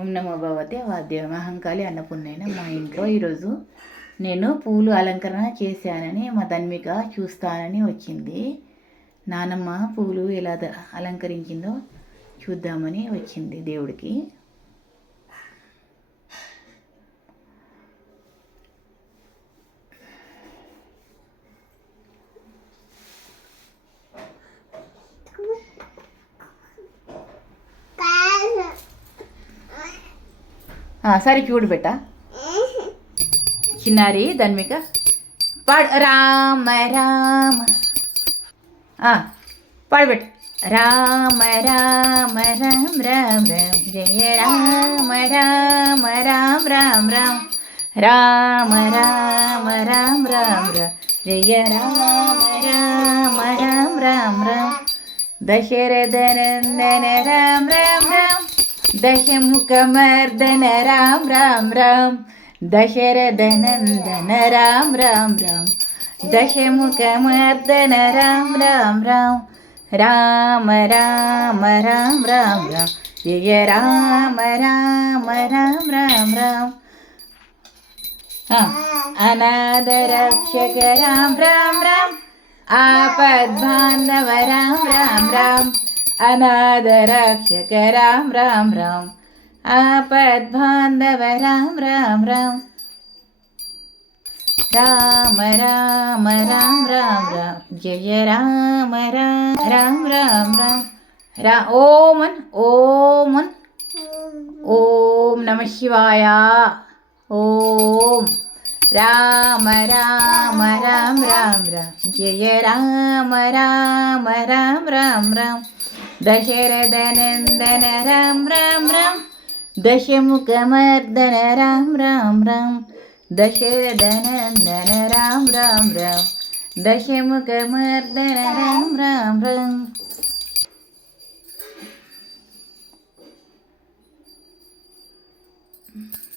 ఓం నమో భగవతే వాద్య మహంకాళి అన్నపుణ్యన మా ఇంట్లో ఈరోజు నేను పూలు అలంకరణ చేశానని మా ధన్మిక చూస్తానని వచ్చింది నానమ్మ పూలు ఎలా అలంకరించిందో చూద్దామని వచ్చింది దేవుడికి ആ സാരി കൂട് ബേട്ട കിന്നാരി ധന്മിക രാമ രാമ ആ പാടി ബേട്ട രാമ രാമ രാം രാം രാം ജയ രാമ രാമ രാം രാം രാം രാമ രാമ രാം രാം രാം ജയ രാമ രാമ രാം രാം രാം ദശരഥനന്ദന രാം രാം Ram Dehem kamar dana ram ram ram Dehere denen dana ram ram ram Dehem kamar dana ram ram ram Ram ram ram ram ram Ye ram ram ram ram ram Anadarakshaka ram ram ram Apadbhandava ram ram ram अनादराक्षक राम राम राम आपद्बान्धव राम राम राम राम राम राम राम राम जय राम राम राम राम राम रा ओम् ओं ॐ नमः शिवाय ॐ राम राम राम राम राम जय राम राम राम राम Ram Dehere denem deneram ram ram Dehem kamar deneram ram ram Dehere denem deneram ram ram Dehem kamar deneram ram ram Thank you.